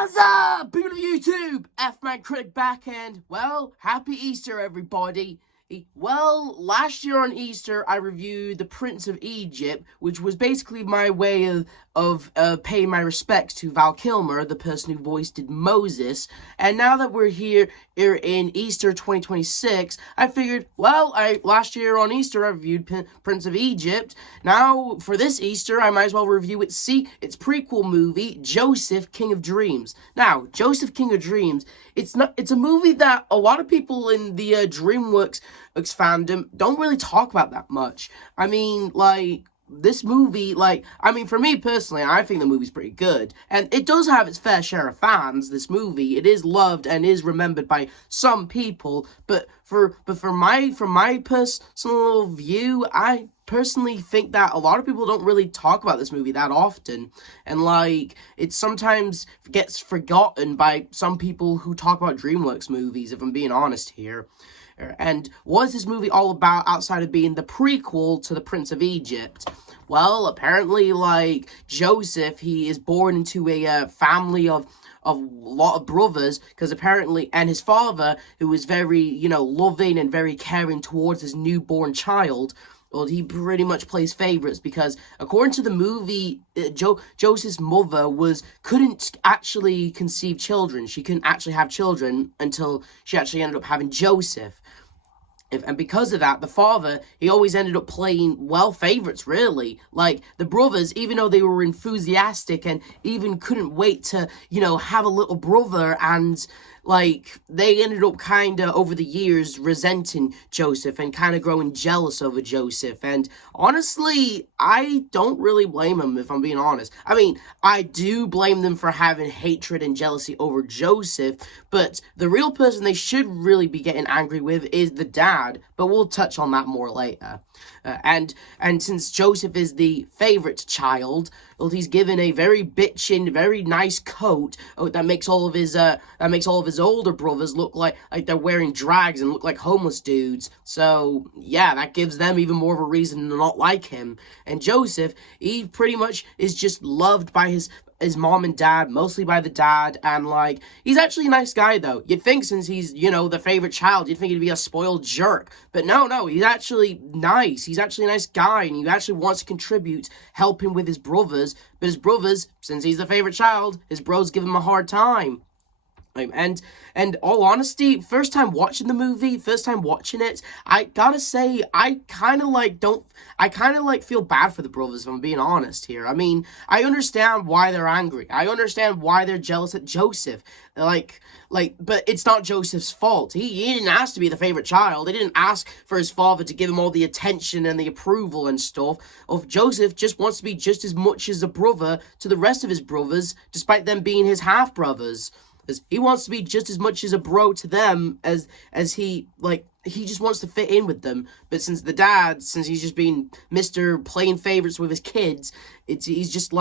What's up, people of YouTube? F-Man Critic back, and, well, happy Easter, everybody. Well, last year on Easter, I reviewed The Prince of Egypt, which was basically my way of paying my respects to Val Kilmer, the person who voiced Moses. And now that we're here in Easter 2026, I figured, well, last year on Easter, I reviewed Prince of Egypt. Now, for this Easter, I might as well review its prequel movie, Joseph, King of Dreams. Now, Joseph, King of Dreams, it's a movie that a lot of people in the DreamWorks fandom don't really talk about that much. I mean, this movie, for me personally, I think the movie's pretty good. And it does have its fair share of fans, this movie. It is loved and is remembered by some people. But from my personal view, I personally think that a lot of people don't really talk about this movie that often. And, it sometimes gets forgotten by some people who talk about DreamWorks movies, if I'm being honest here. And what is this movie all about outside of being the prequel to The Prince of Egypt? Well, apparently, Joseph, he is born into a family of a lot of brothers, because apparently, and his father, who was very, loving and very caring towards his newborn child, well, he pretty much plays favorites, because according to the movie, Joseph's mother couldn't actually conceive children. She couldn't actually have children until she actually ended up having Joseph. And because of that, the father, he always ended up playing, favorites, really. The brothers, even though they were enthusiastic and even couldn't wait to, have a little brother, and, they ended up over the years, resenting Joseph and growing jealous over Joseph. And honestly, I don't really blame them, if I'm being honest. I mean, I do blame them for having hatred and jealousy over Joseph, but the real person they should really be getting angry with is the dad, but we'll touch on that more later. And since Joseph is the favorite child, well, he's given a very bitchin', very nice coat that makes all of his older brothers look like they're wearing drags and look like homeless dudes. So yeah, that gives them even more of a reason to not like him. And Joseph, he pretty much is just loved by his mom and dad, mostly by the dad, and, he's actually a nice guy, though. You'd think, since he's, the favorite child, you'd think he'd be a spoiled jerk. But no, he's actually nice. He's actually a nice guy, and he actually wants to contribute, helping with his brothers. But his brothers, since he's the favorite child, his bros give him a hard time. And all honesty, first time watching it, I gotta say, I kind of feel bad for the brothers, if I'm being honest here. I mean, I understand why they're angry. I understand why they're jealous at Joseph. But it's not Joseph's fault. He didn't ask to be the favorite child. He didn't ask for his father to give him all the attention and the approval and stuff. Joseph just wants to be just as much as a brother to the rest of his brothers, despite them being his half-brothers. He wants to be just as much as a bro to them as he just wants to fit in with them. But since he's just been Mr. playing favorites with his kids, he's just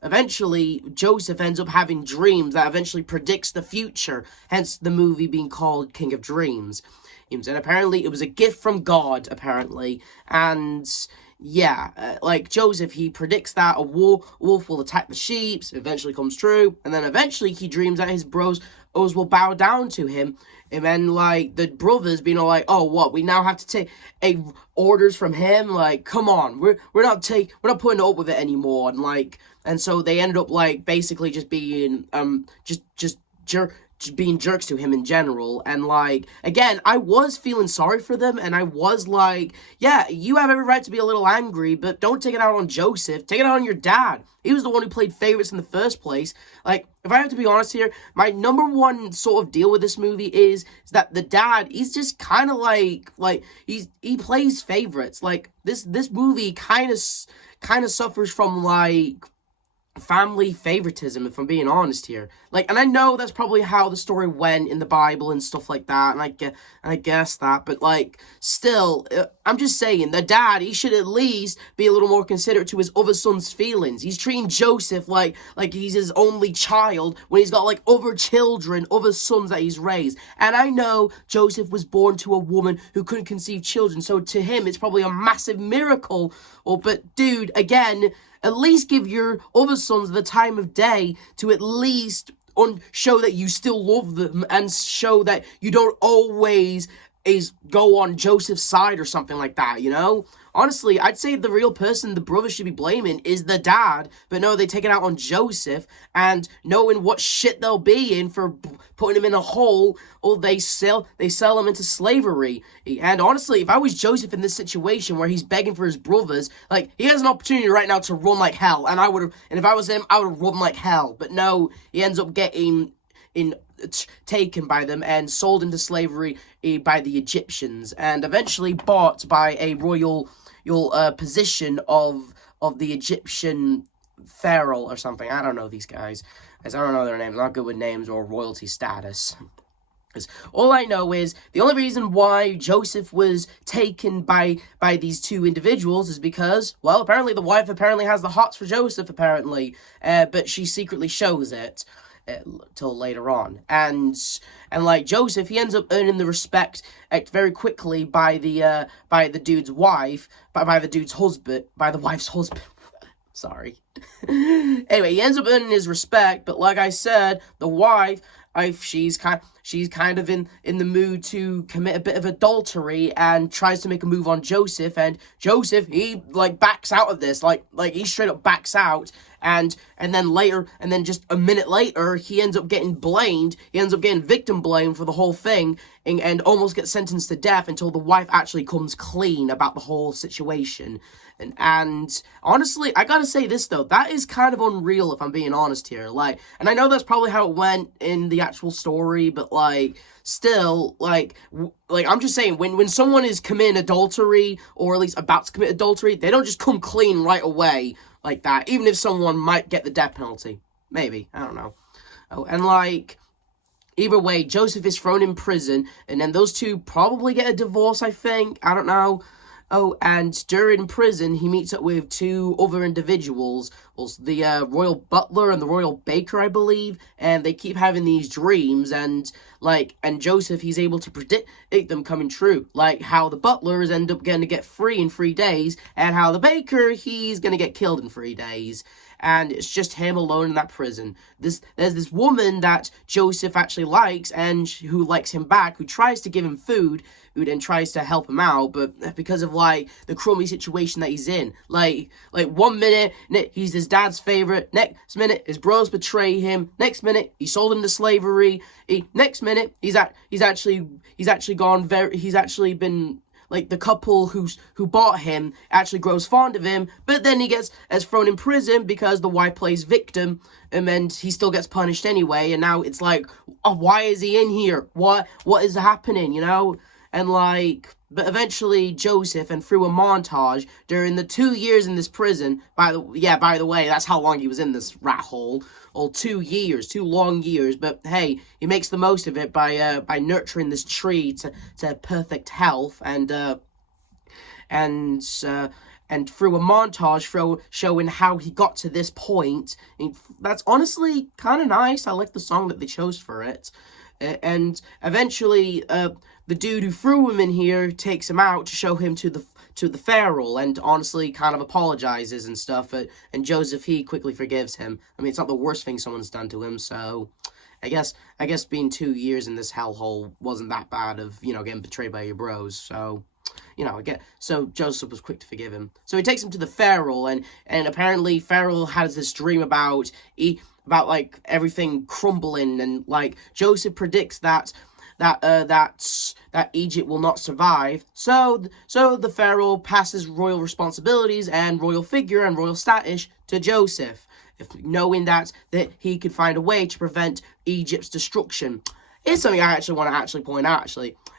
eventually Joseph ends up having dreams that eventually predicts the future, hence the movie being called King of Dreams. And apparently it was a gift from God, apparently, and yeah, Joseph, he predicts that a wolf will attack the sheep. Eventually comes true, and then eventually he dreams that his bros will bow down to him, and then the brothers being all oh, what, we now have to take orders from him? Come on, we're not putting up with it anymore, and so they ended up basically just being just being jerks to him in general. And again, I was feeling sorry for them, and I was yeah, you have every right to be a little angry, but don't take it out on Joseph. Take it out on your dad. He was the one who played favorites in the first place. If I have to be honest here, my number one sort of deal with this movie is that the dad, he's just kind of he plays favorites. This movie kind of suffers from family favoritism, if I'm being honest here. And I know that's probably how the story went in the Bible and stuff like that, and I guess that, but still, I'm just saying, the dad, he should at least be a little more considerate to his other son's feelings. He's treating Joseph like he's his only child, when he's got other children, other sons that he's raised. And I know Joseph was born to a woman who couldn't conceive children, so to him it's probably a massive miracle. But dude, again, at least give your other sons the time of day to at least show that you still love them and show that you don't always go on Joseph's side or something like that, you know? Honestly, I'd say the real person the brother should be blaming is the dad, but no, they take it out on Joseph, and knowing what shit they'll be in for putting him in a hole, or they sell him into slavery. And honestly, if I was Joseph in this situation where he's begging for his brothers, like, he has an opportunity right now to run like hell, and if I was him, I would run like hell, but no, he ends up getting taken by them and sold into slavery by the Egyptians, and eventually bought by a royal position of the Egyptian pharaoh or something. I don't know these guys. I don't know their names. I'm not good with names or royalty status. Because all I know is the only reason why Joseph was taken by these two individuals is because, well, apparently the wife apparently has the hots for Joseph, apparently, but she secretly shows it till later on, and like Joseph, he ends up earning the respect very quickly by the dude's wife, by the dude's husband, by the wife's husband. Sorry. Anyway, he ends up earning his respect, but like I said, the wife, she's kind of in the mood to commit a bit of adultery and tries to make a move on Joseph, and Joseph, he like backs out of this, like he straight up backs out, and then just a minute later, he ends up getting blamed, he ends up getting victim blamed for the whole thing, and almost gets sentenced to death until the wife actually comes clean about the whole situation. And honestly, I gotta say this though, that is kind of unreal if I'm being honest here. Like, and I know that's probably how it went in the actual story, but like, still, like I'm just saying, when someone is committing adultery, or at least about to commit adultery, they don't just come clean right away like that, even if someone might get the death penalty. Maybe, I don't know. Oh, and like, either way, Joseph is thrown in prison, and then those two probably get a divorce, I think. I don't know. Oh, and during prison, he meets up with two other individuals, the royal butler and the royal baker, I believe, and they keep having these dreams, and Joseph, he's able to predict them coming true, like how the butlers end up going to get free in 3 days, and how the baker, he's going to get killed in 3 days. And it's just him alone in that prison. There's this woman that Joseph actually likes, and who likes him back, who tries to give him food, who then tries to help him out, but because of, like, the crummy situation that he's in. Like 1 minute, he's his dad's favorite, next minute, his bros betray him, next minute, he sold him to slavery, next minute, he's actually been, like, the couple who bought him actually grows fond of him, but then he gets thrown in prison because the wife plays victim, and he still gets punished anyway, and now it's like, oh, why is he in here? What is happening, you know? And like, but eventually Joseph, and through a montage, during the 2 years in this prison, by the way, that's how long he was in this rat hole, or 2 years, 2 long years, but hey, he makes the most of it by nurturing this tree to perfect health, and through a montage showing how he got to this point. And that's honestly kind of nice. I like the song that they chose for it. And eventually, the dude who threw him in here takes him out to show him to the pharaoh, and honestly kind of apologizes and stuff. And Joseph, he quickly forgives him. I mean, it's not the worst thing someone's done to him, so I guess being 2 years in this hellhole wasn't that bad of, you know, getting betrayed by your bros. So, you know, so Joseph was quick to forgive him. So he takes him to the pharaoh, and apparently pharaoh has this dream about like everything crumbling, and like Joseph predicts that Egypt will not survive. So the pharaoh passes royal responsibilities and royal figure and royal status to Joseph, knowing that he could find a way to prevent Egypt's destruction. Here's something I want to point out.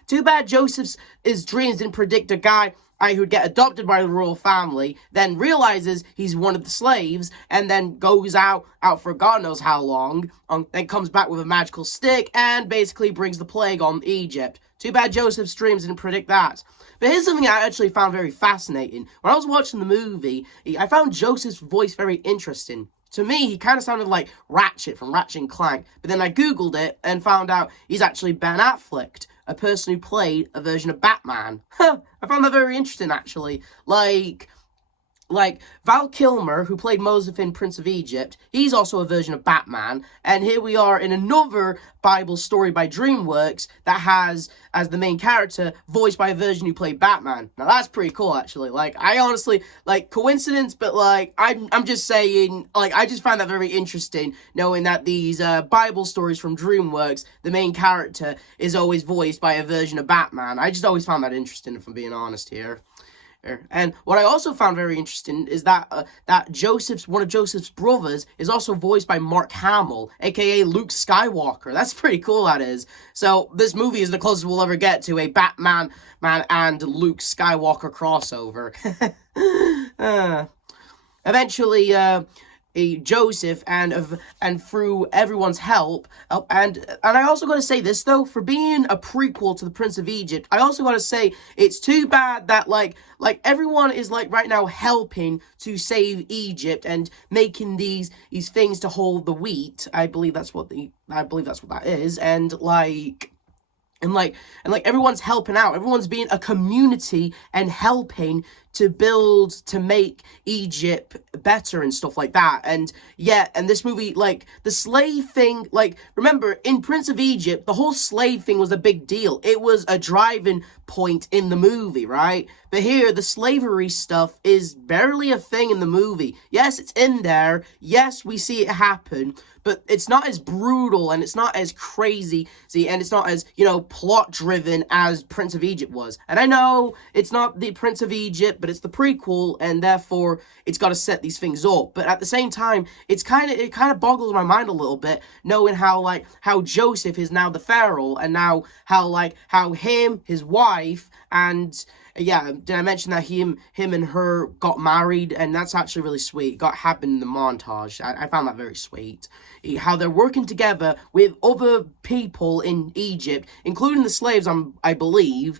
Too bad Joseph's dreams didn't predict a guy who'd get adopted by the royal family, then realizes he's one of the slaves, and then goes out for God knows how long, then comes back with a magical stick, and basically brings the plague on Egypt. Too bad Joseph's dreams didn't predict that. But here's something I actually found very fascinating. When I was watching the movie, I found Joseph's voice very interesting. To me, he kind of sounded like Ratchet from Ratchet and Clank, but then I googled it and found out he's actually Ben Affleck, a person who played a version of Batman. I found that very interesting, actually. Like, like, Val Kilmer, who played Moses in Prince of Egypt, he's also a version of Batman. And here we are in another Bible story by DreamWorks that has, as the main character, voiced by a version who played Batman. Now, that's pretty cool, actually. Like, I honestly, like, coincidence, but, like, I'm just saying, like, I just find that very interesting, knowing that these Bible stories from DreamWorks, the main character is always voiced by a version of Batman. I just always found that interesting, if I'm being honest here. And what I also found very interesting is that that one of Joseph's brothers is also voiced by Mark Hamill, aka Luke Skywalker. That's pretty cool, that is. So this movie is the closest we'll ever get to a Batman and Luke Skywalker crossover. Eventually, Joseph and through everyone's help, and I also got to say this though, for being a prequel to the Prince of Egypt, I also got to say it's too bad that like everyone is like right now helping to save Egypt and making these things to hold the wheat. I believe that's what that is, and everyone's helping out. Everyone's being a community and helping to make Egypt better and stuff like that. And yeah, and this movie, like, the slave thing, like, remember, in Prince of Egypt, the whole slave thing was a big deal. It was a driving point in the movie, right? But here, the slavery stuff is barely a thing in the movie. Yes, it's in there. Yes, we see it happen. But it's not as brutal, and it's not as crazy, and it's not as, plot-driven as Prince of Egypt was. And I know it's not the Prince of Egypt, but it's the prequel, and therefore it's got to set these things up. But at the same time, it kind of boggles my mind a little bit, knowing how Joseph is now the Pharaoh, and now how him, his wife, and yeah, did I mention that him and her got married? And that's actually really sweet. It happened in the montage. I found that very sweet. How they're working together with other people in Egypt, including the slaves, I believe,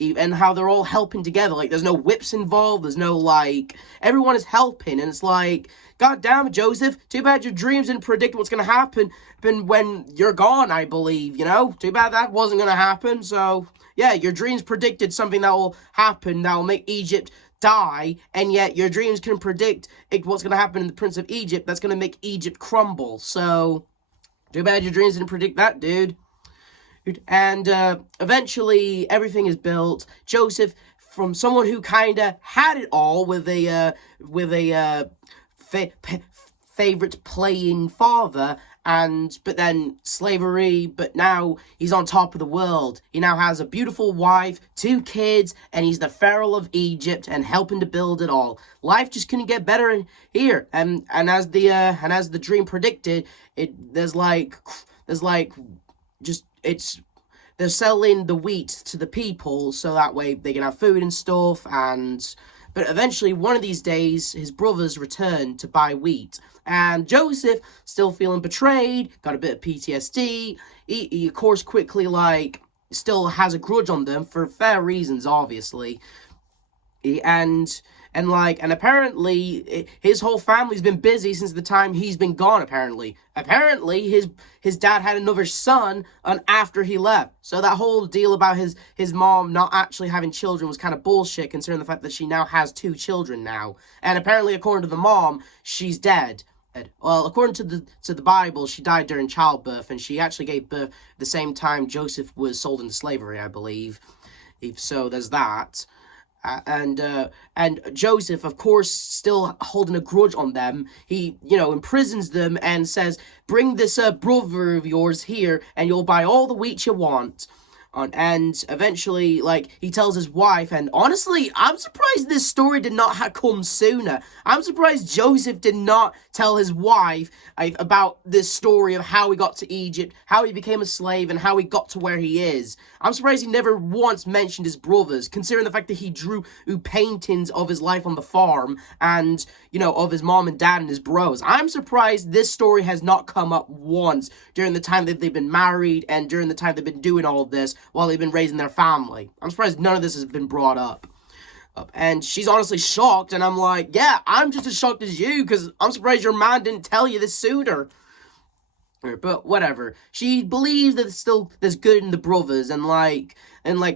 and how they're all helping together. Like, there's no whips involved. There's no, everyone is helping. And it's like, God damn it, Joseph. Too bad your dreams didn't predict what's going to happen when you're gone, I believe, Too bad that wasn't going to happen. So, yeah, your dreams predicted something that will happen that will make Egypt die, and yet your dreams can predict what's going to happen in the Prince of Egypt that's going to make Egypt crumble. So, too bad your dreams didn't predict that, dude. And eventually, everything is built. Joseph, from someone who kind of had it all with a favorite playing father, but then slavery, but now he's on top of the world. He now has a beautiful wife, 2 kids, and he's the Pharaoh of Egypt and helping to build it all. Life just couldn't get better in here. And as the dream predicted, they're selling the wheat to the people so that way they can have food and stuff. But eventually, one of these days, his brothers return to buy wheat. And Joseph, still feeling betrayed, got a bit of PTSD. He of course, quickly, still has a grudge on them for fair reasons, obviously. And apparently his whole family's been busy since the time he's been gone. Apparently his dad had another son after he left. So that whole deal about his mom not actually having children was kind of bullshit, considering the fact that she now has 2 children now. And apparently, according to the mom, she's dead. Well, according to the Bible, she died during childbirth, and she actually gave birth the same time Joseph was sold into slavery, I believe. So there's that. And Joseph, of course, still holding a grudge on them, he, imprisons them and says, bring this brother of yours here and you'll buy all the wheat you want. And eventually, he tells his wife, and honestly, I'm surprised this story did not come sooner. I'm surprised Joseph did not tell his wife about this story of how he got to Egypt, how he became a slave, and how he got to where he is. I'm surprised he never once mentioned his brothers, considering the fact that he drew paintings of his life on the farm, and, of his mom and dad and his bros. I'm surprised this story has not come up once during the time that they've been married and during the time they've been doing all of this while they've been raising their family. I'm surprised none of this has been brought up. And she's honestly shocked, and I'm like, yeah, I'm just as shocked as you, because I'm surprised your man didn't tell you this sooner. But whatever. She believes that there's good in the brothers, and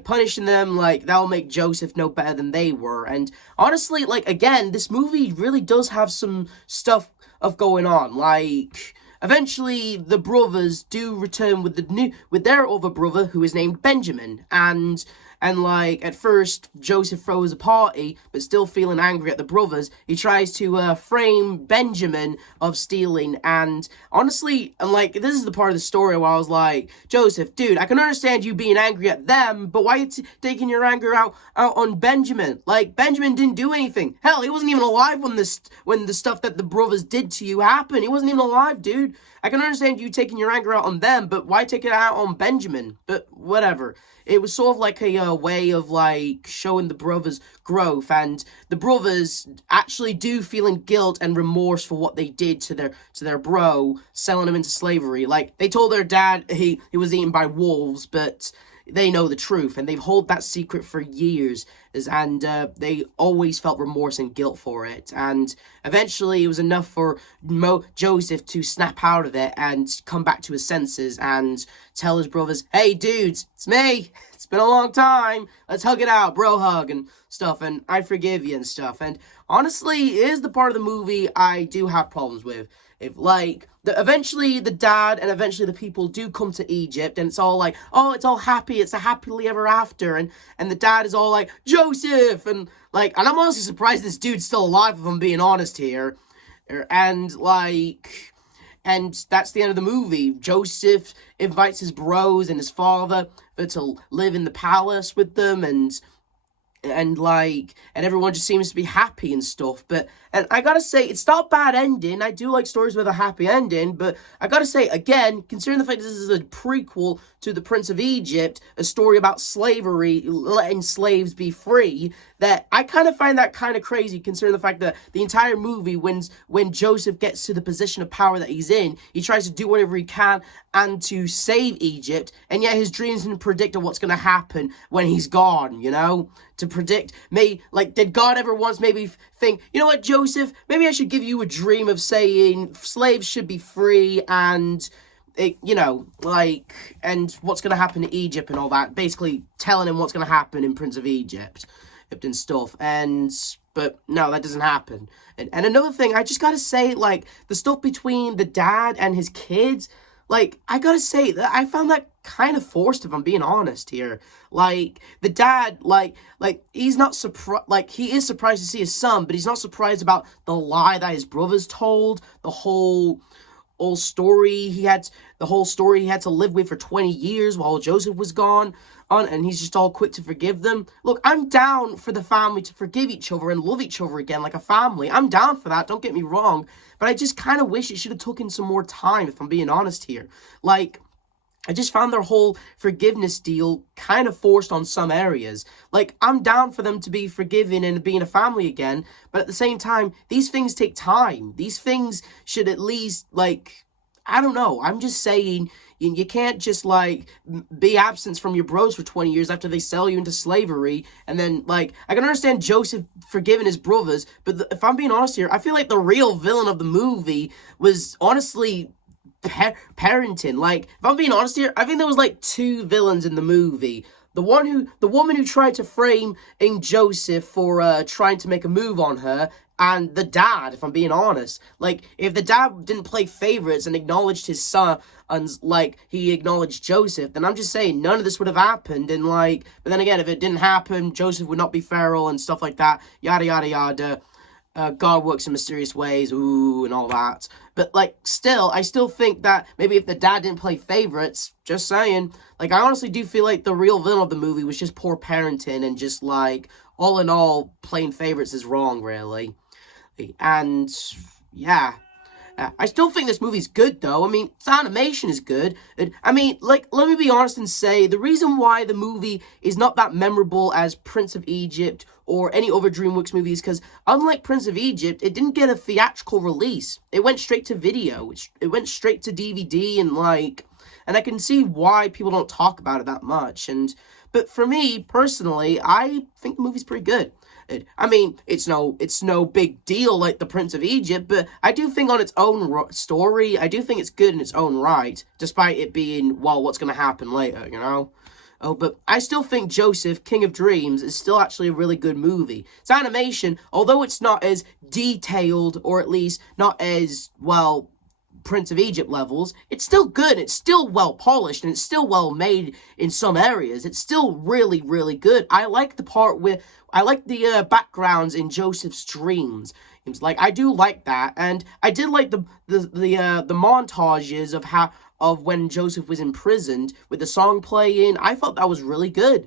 punishing them, like, that'll make Joseph no better than they were. And honestly, like, again, this movie really does have some stuff of going on. Like, eventually the brothers do return with their other brother, who is named Benjamin, and like, at first, Joseph throws a party, but still feeling angry at the brothers, he tries to frame Benjamin of stealing. And honestly, and like, this is the part of the story where I was like, Joseph, dude, I can understand you being angry at them, but why are you taking your anger out on Benjamin? Like, Benjamin didn't do anything. Hell, he wasn't even alive when the stuff that the brothers did to you happened. He wasn't even alive, dude. I can understand you taking your anger out on them, but why take it out on Benjamin? But whatever. It was sort of like a way of, like, showing the brothers' growth, and the brothers actually do feeling guilt and remorse for what they did to their bro, selling him into slavery. Like, they told their dad he was eaten by wolves, but they know the truth, and they've held that secret for years, and they always felt remorse and guilt for it. And eventually, it was enough for Joseph to snap out of it and come back to his senses and tell his brothers, "Hey, dudes, it's me. It's been a long time. Let's hug it out, bro hug and stuff, and I forgive you and stuff." And honestly, it is the part of the movie I do have problems with. If, like, eventually the dad and eventually the people do come to Egypt, and it's all like, oh, it's all happy, it's a happily ever after, and the dad is all like, Joseph, and I'm honestly surprised this dude's still alive, if I'm being honest here, and that's the end of the movie. Joseph invites his bros and his father to live in the palace with them, and everyone just seems to be happy and stuff. And I gotta say, it's not a bad ending. I do like stories with a happy ending, but I gotta say, again, considering the fact this is a prequel to The Prince of Egypt, a story about slavery, letting slaves be free, that I kind of find that kind of crazy, considering the fact that the entire movie, when Joseph gets to the position of power that he's in, he tries to do whatever he can and to save Egypt, and yet his dreams didn't predict what's going to happen when he's gone, you know? To predict, did God ever once maybe think, you know what, Joseph, maybe I should give you a dream of saying slaves should be free, and and what's going to happen to Egypt and all that, basically telling him what's going to happen in Prince of Egypt and stuff, but no, that doesn't happen. And another thing, I just gotta say, like, the stuff between the dad and his kids, like, I gotta say, that I found that kind of forced, if I'm being honest here. Like, the dad, he's not surprised, he is surprised to see his son, but he's not surprised about the lie that his brothers told, the whole story he had to live with for 20 years while Joseph was gone, and he's just all quick to forgive them. Look, I'm down for the family to forgive each other and love each other again like a family. I'm down for that, don't get me wrong, but I just kind of wish it should have taken some more time, if I'm being honest here. Like, I just found their whole forgiveness deal kind of forced on some areas. Like, I'm down for them to be forgiven and being a family again, but at the same time, these things take time. These things should at least, I don't know, I'm just saying, you can't just, be absent from your bros for 20 years after they sell you into slavery, and then, I can understand Joseph forgiving his brothers, but if I'm being honest here, I feel like the real villain of the movie was, honestly, parenting. If I'm being honest here, I think there was, two villains in the movie. The woman who tried to frame Joseph for trying to make a move on her, and the dad, if I'm being honest. If the dad didn't play favorites and acknowledged his son, and, he acknowledged Joseph, then I'm just saying none of this would have happened, and, but then again, if it didn't happen, Joseph would not be feral and stuff like that, yada, yada, yada. God works in mysterious ways, ooh, and all that. But, I still think that maybe if the dad didn't play favorites, just saying, I honestly do feel like the real villain of the movie was just poor parenting, and just, all in all, playing favorites is wrong, really. And, yeah. I still think this movie's good, though. I mean, its animation is good. Let me be honest and say, the reason why the movie is not that memorable as Prince of Egypt or any other DreamWorks movies, because unlike Prince of Egypt, it didn't get a theatrical release. It went straight to video. It went straight to DVD, and I can see why people don't talk about it that much. But for me, personally, I think the movie's pretty good. I mean, it's no big deal like The Prince of Egypt, but I do think on its own story, I do think it's good in its own right, despite it being, well, what's going to happen later, you know? Oh, but I still think Joseph, King of Dreams, is still actually a really good movie. Its animation, although it's not as detailed, or at least not as, well, Prince of Egypt levels, it's still good, it's still well polished, and it's still well made in some areas. It's still really, really good. I like the part with, I like the backgrounds in Joseph's dreams. Like, I do like that, and I did like the montages of when Joseph was imprisoned with the song playing. I thought that was really good.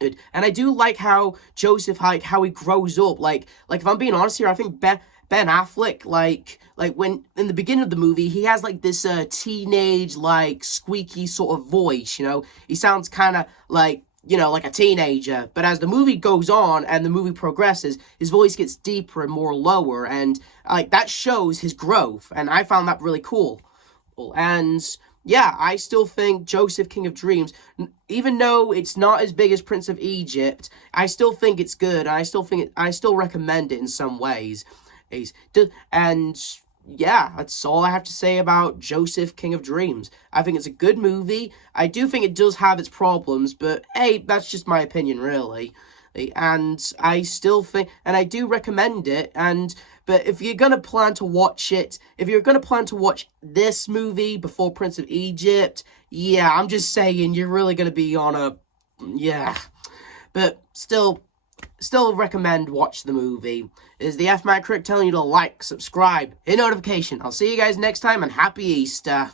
And I do like how Joseph, like, how he grows up. Like if I'm being honest here, I think Ben Affleck, like when in the beginning of the movie, he has like this teenage, like, squeaky sort of voice, you know. He sounds kind of like, you know, like a teenager. But as the movie goes on and the movie progresses, his voice gets deeper and more lower, and like that shows his growth, and I found that really cool. And yeah, I still think Joseph, King of Dreams, even though it's not as big as Prince of Egypt, I still think it's good. I still recommend it in some ways. And yeah, that's all I have to say about Joseph, King of Dreams. I think it's a good movie. I do think it does have its problems, but hey, that's just my opinion, really. And I still think, and I do recommend it, but if you're gonna plan to watch it, if you're gonna plan to watch this movie before Prince of Egypt, yeah, I'm just saying, you're really gonna be on a, yeah. But still recommend watch the movie. Is the F-Man Critic telling you to like, subscribe, hit notification. I'll see you guys next time, and happy Easter.